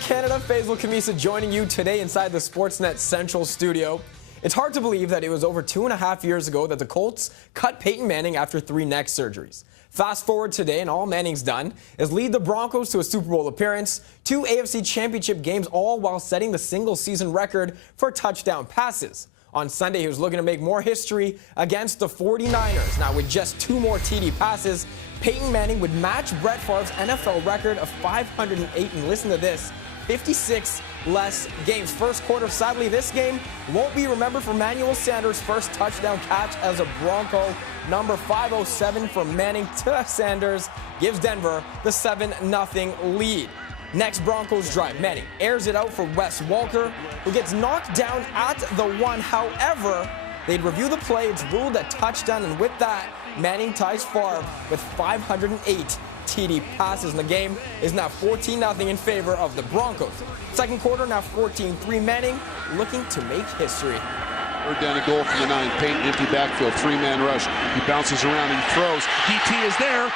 Canada, Faizal Khamisa joining you today inside the Sportsnet Central studio. It's hard to believe that it was over 2.5 years ago that the Colts cut Peyton Manning after 3 neck surgeries. Fast forward today, and all Manning's done is lead the Broncos to a Super Bowl appearance, 2 AFC Championship games, all while setting the single-season record for touchdown passes. On Sunday, he was looking to make more history against the 49ers. Now, with just 2 more TD passes, Peyton Manning would match Brett Favre's NFL record of 508, and listen to this, 56 less games. First quarter, sadly, this game won't be remembered for Manuel Sanders' first touchdown catch as a Bronco. Number 507 from Manning to Sanders gives Denver the 7-0 lead. Next Broncos drive, Manning airs it out for Wes Walker, who gets knocked down at the 1. However, they'd review the play. It's ruled a touchdown, and with that, Manning ties Favre with 508 TD passes, and the game is now 14-0 in favor of the Broncos. Second quarter, now 14-3. Manning looking to make history. Third down and goal from the 9. Peyton, empty backfield, 3-man rush. He bounces around, he throws. DT is there.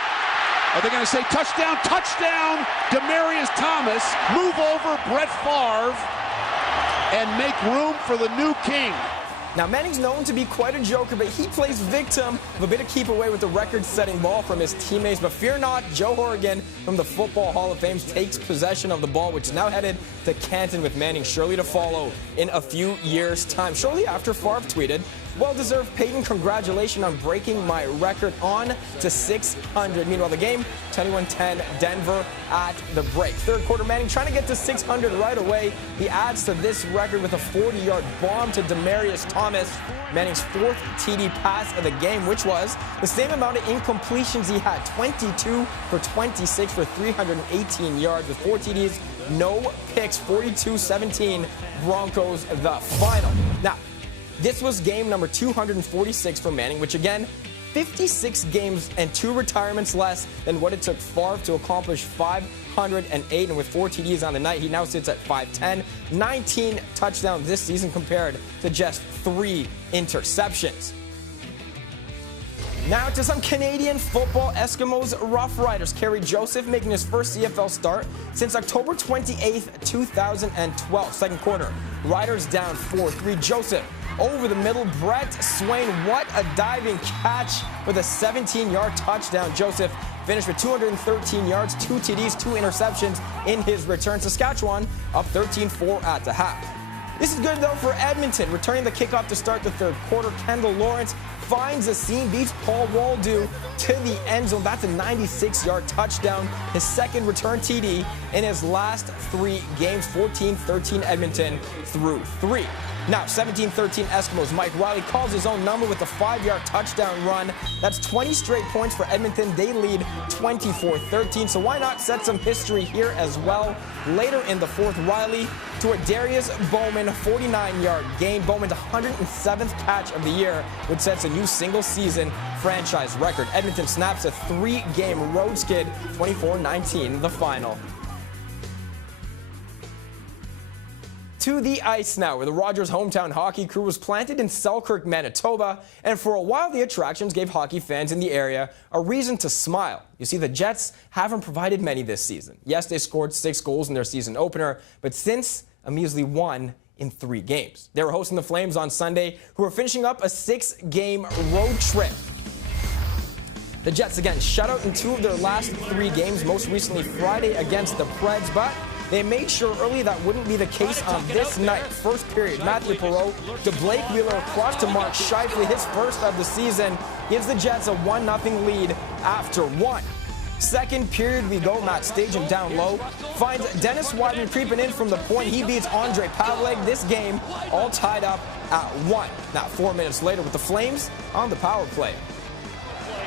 Are they going to say touchdown? Touchdown! Demaryius Thomas, move over Brett Favre and make room for the new king. Now, Manning's known to be quite a joker, but he plays victim of a bit of keep away with the record-setting ball from his teammates. But fear not, Joe Horrigan from the Football Hall of Fame takes possession of the ball, which is now headed to Canton, with Manning surely to follow in a few years' time. Shortly after, Favre tweeted, "Well-deserved, Peyton. Congratulations on breaking my record on to 600. Meanwhile, the game, 21-10, Denver at the break. Third quarter, Manning trying to get to 600 right away. He adds to this record with a 40-yard bomb to Demaryius Thomas, Manning's 4th TD pass of the game, which was the same amount of incompletions he had, 22 for 26 for 318 yards with 4 TDs, no picks, 42-17, Broncos the final. Now, this was game number 246 for Manning, which again, 56 games and 2 retirements less than what it took Favre to accomplish 508. And with 4 TDs on the night, he now sits at 510. 19 touchdowns this season compared to just 3 interceptions. Now to some Canadian football. Eskimos Rough Riders carry Joseph making his first CFL start since October 28th, 2012. Second quarter, Riders down 4-3. Joseph over the middle. Brett Swain, what a diving catch with a 17-yard touchdown. Joseph finished with 213 yards, 2 TDs, 2 interceptions in his return. Saskatchewan up 13-4 at the half. This is good, though, for Edmonton. Returning the kickoff to start the third quarter, Kendall Lawrence finds the seam, beats Paul Waldo to the end zone. That's a 96-yard touchdown, his second return TD in his last 3 games. 14-13 Edmonton through 3. Now, 17-13 Eskimos. Mike Riley calls his own number with a 5-yard touchdown run. That's 20 straight points for Edmonton. They lead 24-13. So why not set some history here as well? Later in the fourth, Riley to a Darius Bowman 49-yard gain. Bowman's 107th catch of the year, which sets a new single-season franchise record. Edmonton snaps a 3-game road skid, 24-19 the final. To the ice now, where the Rogers hometown hockey crew was planted in Selkirk, Manitoba, and for a while the attractions gave hockey fans in the area a reason to smile. You see, the Jets haven't provided many this season. Yes, they scored 6 goals in their season opener, but since a measly 1 in 3 games. They were hosting the Flames on Sunday, who were finishing up a 6-game road trip. The Jets again shut out in 2 of their last 3 games, most recently Friday against the Preds, but they made sure early that wouldn't be the case on this night. First period, Matthew Perreault to Blake Wheeler across to Mark Scheifele. His first of the season gives the Jets a 1-0 lead after 1. Second period, we go. Matt Stajan down low. Finds Dennis Wideman creeping in from the point. He beats Andre Pavlik. This game all tied up at 1. Now, 4 minutes later with the Flames on the power play.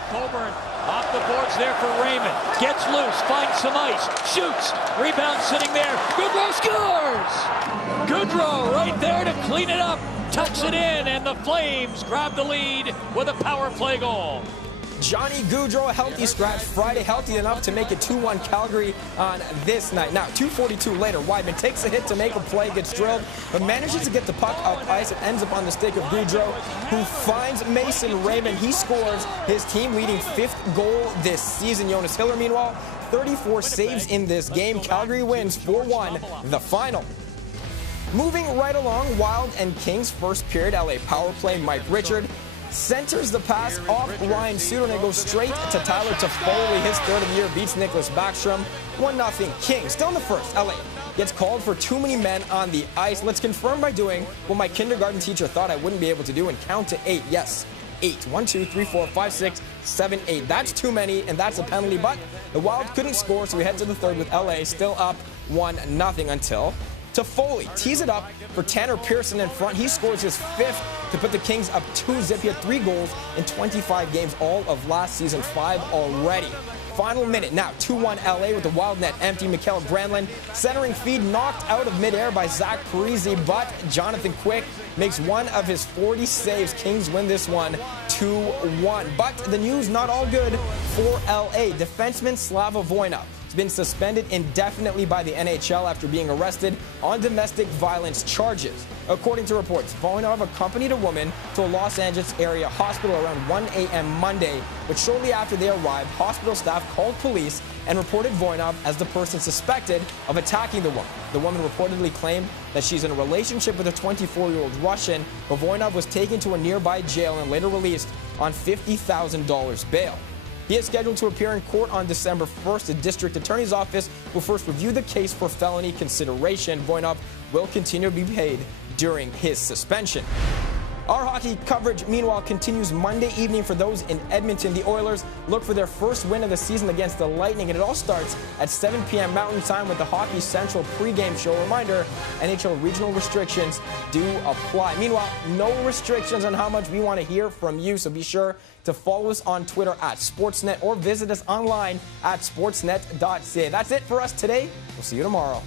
Coburn off the boards there for Raymond. Gets loose, finds some ice, shoots, rebound sitting there. Goodrow scores! Goodrow right there to clean it up, tucks it in, and the Flames grab the lead with a power play goal. Johnny Gaudreau, a healthy scratch Friday, healthy enough to make it 2-1 Calgary on this night. Now, 2:42 later, Wideman takes a hit to make a play, gets drilled, but manages to get the puck up ice. It ends up on the stick of Gaudreau, who finds Mason Raymond. He scores his team-leading 5th goal this season. Jonas Hiller, meanwhile, 34 saves in this game. Calgary wins 4-1 the final. Moving right along, Wild and Kings first period. LA power play. Mike Richard centers the pass off Ryan Suter, and it goes straight to Tyler Toffoli. His third of the year beats Nicholas Backstrom. 1-0 Kings. Still in the first, LA gets called for too many men on the ice. Let's confirm by doing what my kindergarten teacher thought I wouldn't be able to do and count to 8. Yes, 8. 1, 2, 3, 4, 5, 6, 7, 8. That's too many, and that's a penalty, but the Wild couldn't score, so we head to the third with LA still up 1-0 until Toffoli tees it up for Tanner Pearson in front. He scores his 5th to put the Kings up 2-0. He had 3 goals in 25 games, all of last season, 5 already. Final minute now, 2-1 LA with the Wild net empty. Mikael Granlund centering feed knocked out of midair by Zach Parise, but Jonathan Quick makes one of his 40 saves. Kings win this one 2-1. But the news not all good for LA. Defenseman Slava Voinov been suspended indefinitely by the NHL after being arrested on domestic violence charges. According to reports, Voinov accompanied a woman to a Los Angeles area hospital around 1 a.m. Monday, but shortly after they arrived, hospital staff called police and reported Voinov as the person suspected of attacking the woman. The woman reportedly claimed that she's in a relationship with a 24-year-old Russian, but Voinov was taken to a nearby jail and later released on $50,000 bail. He is scheduled to appear in court on December 1st. The district attorney's office will first review the case for felony consideration. Voinov will continue to be paid during his suspension. Our hockey coverage, meanwhile, continues Monday evening for those in Edmonton. The Oilers look for their first win of the season against the Lightning, and it all starts at 7 p.m. Mountain Time with the Hockey Central pregame show. Reminder, NHL regional restrictions do apply. Meanwhile, no restrictions on how much we want to hear from you, so be sure to follow us on Twitter at Sportsnet or visit us online at sportsnet.ca. That's it for us today. We'll see you tomorrow.